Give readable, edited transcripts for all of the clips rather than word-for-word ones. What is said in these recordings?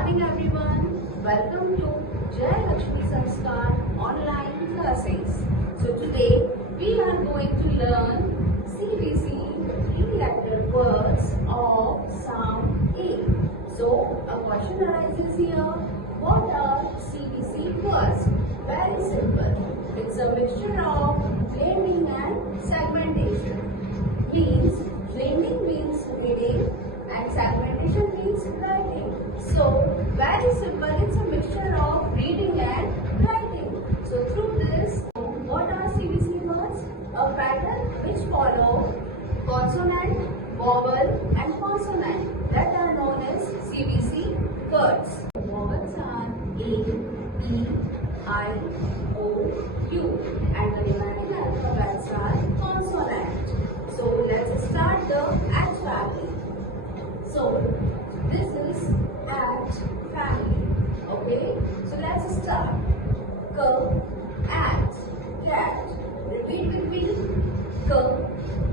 morning everyone. Welcome to Jai Laxmi Sanskar online classes. So today we are going to learn CVC 3-letter words of sound A. So a question arises here. What are CVC words? Very simple. It's a mixture of blending and segmentation. Blending means reading and segmentation means writing. So very simple, it's a mixture of reading and writing. So through this, what are CVC words? A pattern which follow consonant, vowel and consonant that are known as CVC words. Vowels are A, E, I, O, U and the remaining alphabets are consonant. So let's start the at family. So this is at family. Okay. So let's start. K, at, cat. Repeat with me. K,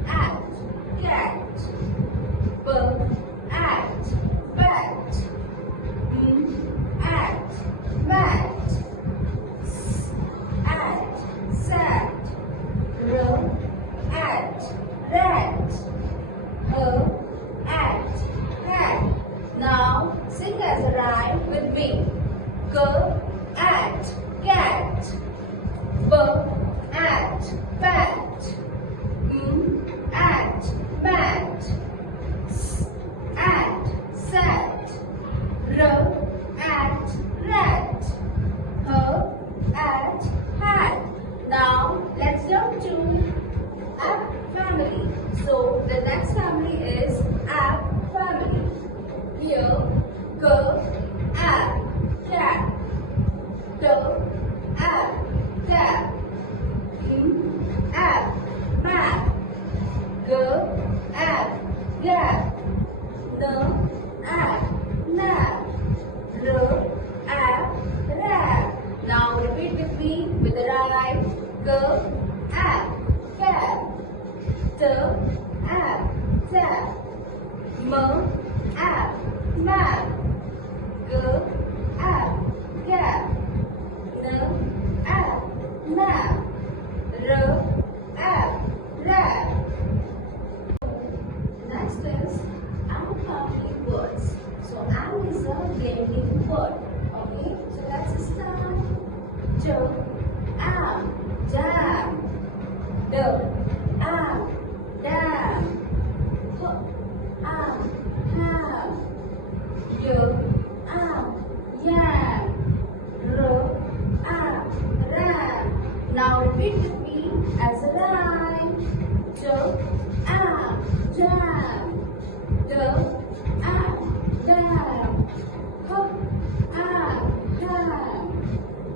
at, cat. B, at, bat. M, at, mat. S, at, sat. R, at, rat. At, hat. Now sing as a rhyme with me. K, at, cat. B, at, bat. M, at, mat. S, at, sat. R, at, rat. H, at, hat. Now let's jump to app family. So the next family is app family. Here, K, app, cat. T, app, tap. M, app, map. G, app, gap. N, app, nap. R, app, rap. Now repeat with me with the rhyme. K, app, cap. T, app, tap. M, app, map. G, app, gap. N, app, nap. R, app, rap. Next is uncounting words. So am is a blending word. Okay, so let's start. J, am, jam. D, am, dam. H, am, ham. Y, am, yam. R, am, ram. Now repeat with me as a rhyme. J, am, jam. D, am, dam. H, am, ham.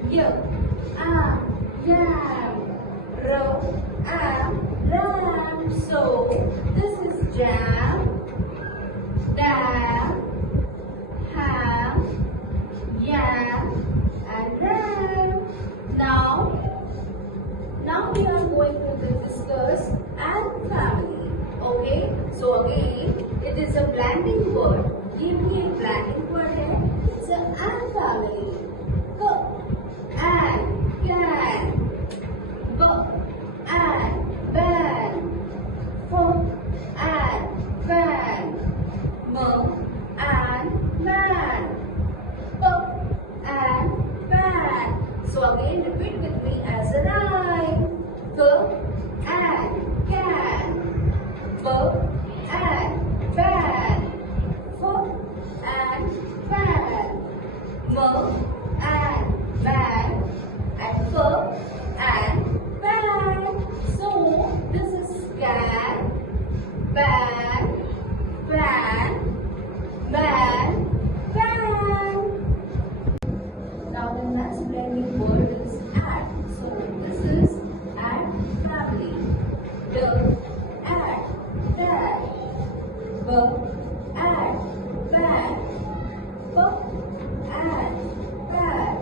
Y, am, yam. R, am, ram. So this is jam, dam, ham, yam and ram. Now we are going to discuss and family. Okay. So again, it is a blending word. ये भी एक blending word है. It's a and family. K, and, can. B, and, ban. F, and, fan. M, and, man. P, and, pan. So again repeat with me as a rhyme. K, and, can. B, and, ban. F, and, fan. M, and, man. And P, and, pan. So this is can, ban, fan, man, fan. Now the next blending word is add. So this is add family. D, add, dash. B, add, bag. B, add, bag.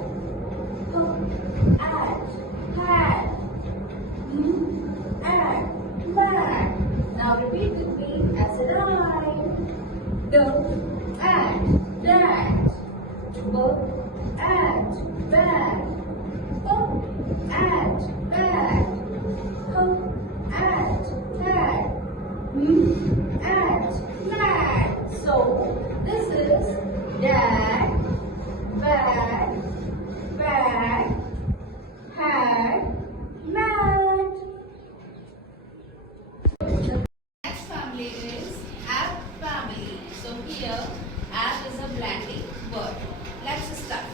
H, add, hat. M, add, mat. Now repeat with me as a rhyme. D, add, dash. at bag, at bag, at tag, at mat. So this is dad, bag, hat, mat. Next family is app family. So here app is a blending word. Let's start.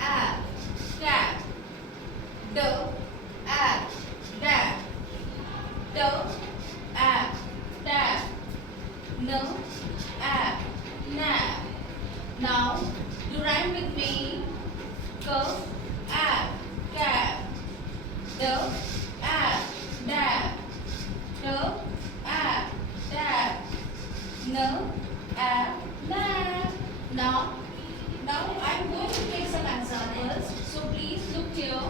App, cat. App, dad. App, dad. App, nap. Now you rhyme with me. App, cat. App, dad. App, dad. App, nap. Now I'm going to take some examples. So please look here.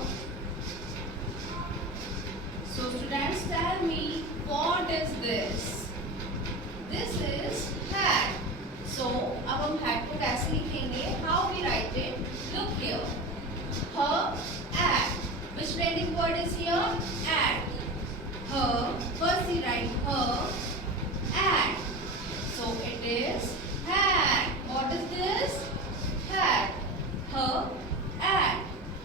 So students, tell me, what is this? This is hat. So अब हम hat को कैसे लिखेंगे? How we write it? Look here. Her at. Which blending word is here? At. Her. First we write her at. So it is hat. What is this? Hat. Her at.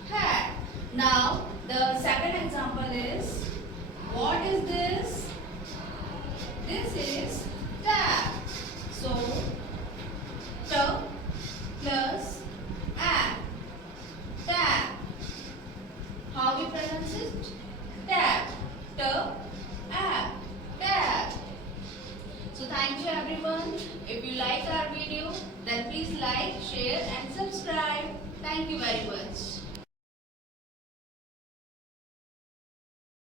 Hat. Now the second example is, what is this? This is tap. So t plus app. Tap. How we pronounce it? Tap. T app. Tap. So thank you everyone. If you like our video, then please like, share and subscribe. Thank you very much.